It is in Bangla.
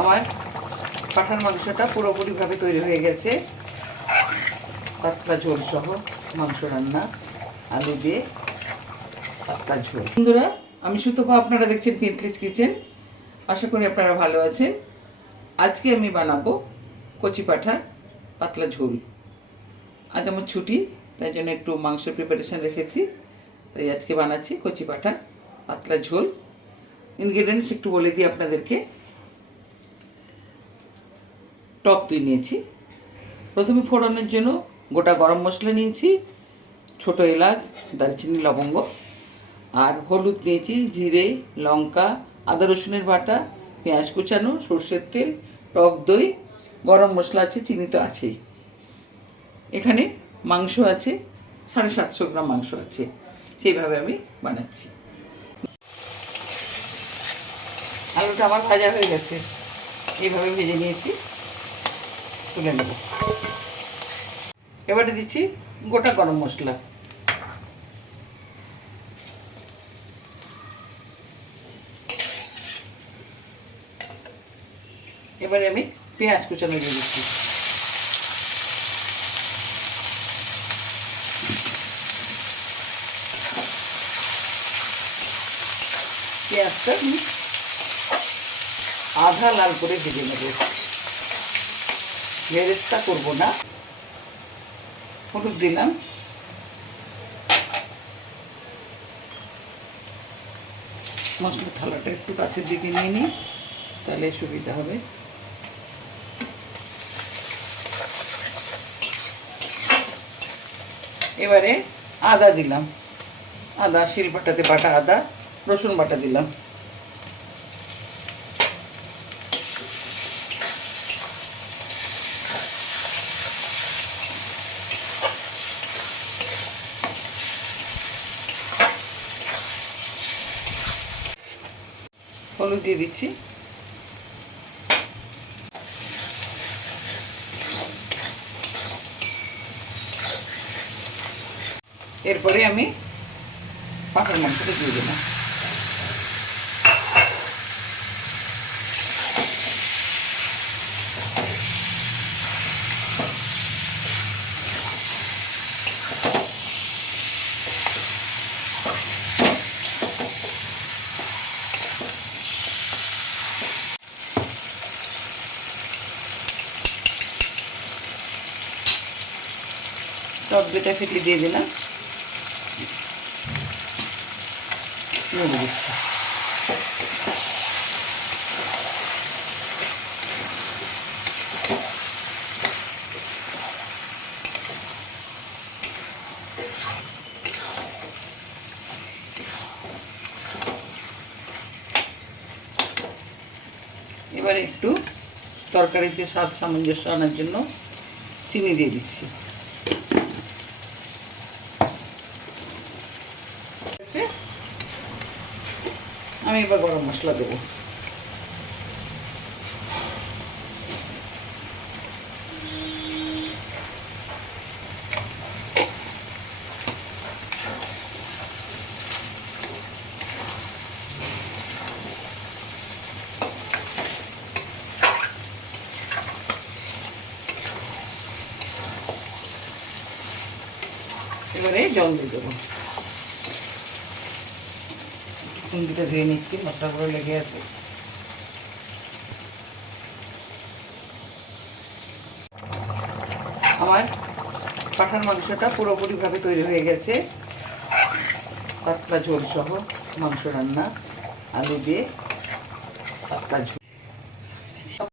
আমার পাঠার মাংসটা পুরোপুরিভাবে তৈরি হয়ে গেছে। পাতলা ঝোল সহ মাংস রান্না, আলু দিয়ে পাতলা ঝোল। বন্ধুরা, আমি সুতপা, আপনারা দেখছেন পিন্টলিস কিচেন আশা করি আপনারা ভালো আছেন। আজকে আমি বানাবো কচি পাঠার পাতলা ঝোল। আজ আমার ছুটি, তাই জন্য একটু মাংসের প্রিপারেশন রেখেছি। তাই আজকে বানাচ্ছি কচি পাঠা পাতলা ঝোল। ইনগ্রেডিয়েন্টস একটু বলে দিই আপনাদেরকে। টক দই নিয়েছি। প্রথমে ফোড়নের জন্য গোটা গরম মশলা নিয়েছি, ছোট এলাচ, দারচিনি, লবঙ্গ, আর হলুদ নিয়েছি, জিরে, লঙ্কা, আদা রসুনের বাটা, পেঁয়াজ কুচানো, সর্ষের তেল, টক দই, গরম মশলা আছে, চিনি তো আছেই। এখানে মাংস আছে, সাড়ে সাতশো গ্রাম মাংস আছে, সেইভাবে আমি বানাচ্ছি। আলুটা আমার ভাজা হয়ে গেছে, এইভাবে ভেজে নিয়েছি। তুলে নেব। এবারে দিচ্ছি গোটা গরম মশলা। এবারে আমি পেঁয়াজ কুচানো দিয়ে দিচ্ছি। পেঁয়াজটা আধা লাল করে ভেজে নেব। ভেরেস্তা করব না। হলুদ দিলাম। মশলার থালাটা একটু কাছের দিকে নিয়ে নিই, তাহলে সুবিধা হবে। এবারে আদা দিলাম। আদা, শিলপাটাতে বাটা আদা, রসুন বাটা দিলাম। হলুদ দিয়ে দিচ্ছি। এরপরে আমি পাটার মাংসটা দিয়ে দিলাম টক দুটা ফেটে দিয়ে দিলাম। এবার একটু তরকারিতে স্বাদ সামঞ্জস্য আনার জন্য চিনি দিয়ে দিচ্ছি। আমি এবার গরম মশলা দেবো। এবারে জল দিয়ে দেবো। খুন্দিটা ধুয়ে নিচ্ছি মশলাগুলো লেগে আছে। আমার পাঠার মাংসটা পুরোপুরিভাবে তৈরি হয়ে গেছে। পাতলা ঝোল সহ মাংস রান্না, আলু দিয়ে পাতলা ঝোল।